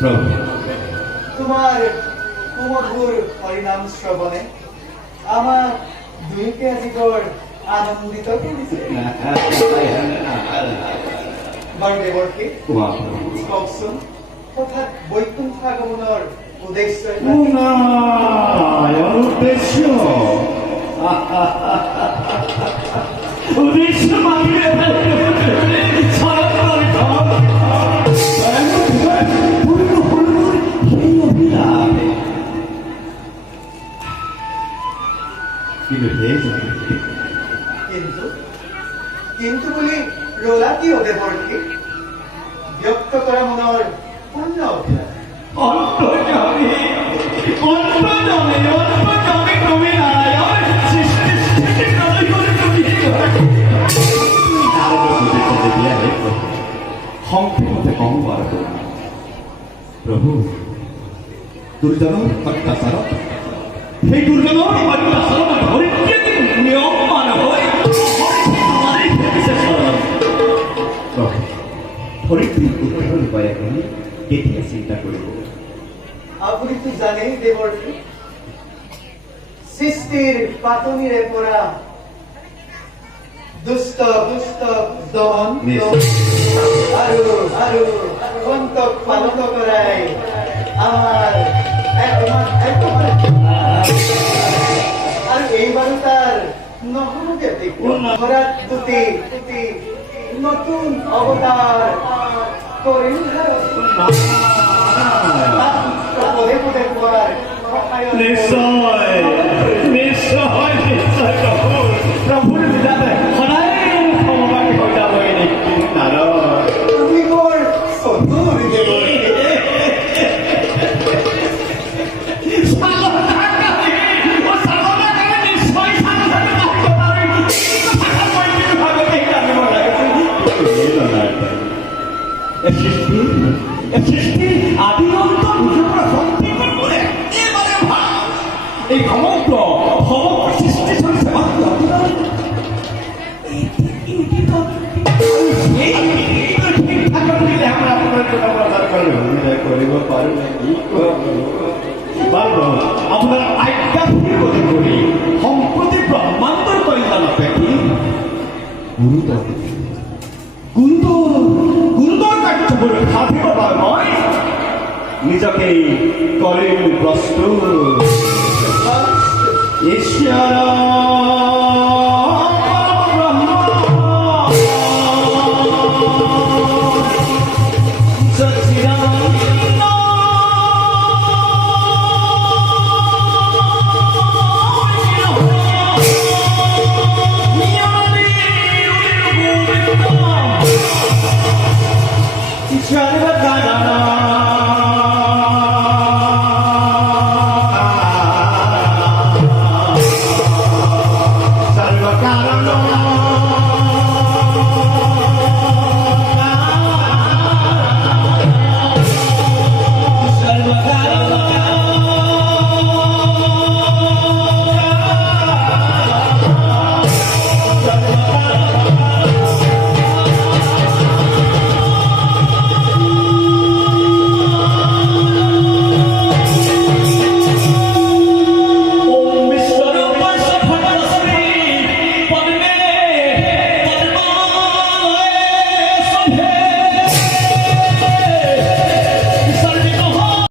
প্ৰভু তোমাৰ কুমধুৰ হৰিনাম শ্ৰবণে আমাৰ দুইকে আজি বৰ আনন্দিত কৰিছে। বাৰু দেৱৰ্ষী কওকচোন হঠাৎ বৈকুণ্ঠ আগমনৰ উদ্দেশ্য উদ্দেশ্য উদ্দেশ্য কিন্তু বুলি ৰলা কি দেৱৰ্ষী ব্যক্ত কৰা মনৰ পূৰ্ণ অভিলাষ সংক্ষেপতে কম পাৰ প্ৰভু দুৰ্জনৰ অত্যাচাৰত সেই দুৰ্জনৰ অত্যাচাৰত ধৰিত্ৰী নিয়মমান হৈ ধৰিত্ৰীৰ উত্তৰ উপায় আপুনি কেতিয়া চিন্তা কৰিব? আপুনিতো জানেই দেৱৰ্ষী সৃষ্টিৰ পাতনিৰে পৰা দুষ্ট দুষ্ট দমন আৰু আৰু সন্তক পালন কৰাই আমাৰ আৰু এইবাৰো তাৰ নহ'বগে ঘৰত দুটি নতুন অৱতাৰ কৰিল পদে পদে পোৱাৰ নিশ্চয় নিশ্চয় নিশ্চয় প্ৰভুৰ বিদাতে সদায় সমবাদী হৈ যাবই নেকি তুমি বৰ চতুৰ এই সমগ্ৰ সৃষ্টি চলছে কৰিব পাৰো আপোনাৰ আজ্ঞা কৰি সম্প্ৰতি ব্ৰহ্মাণ্ডৰ কল্যাণত দেখি গুৰুতৰ কাৰ্যবোৰ সাধিব পাৰোঁ মই নিজকে কৰিম প্ৰস্তুত ঈশ্বৰ Shut up,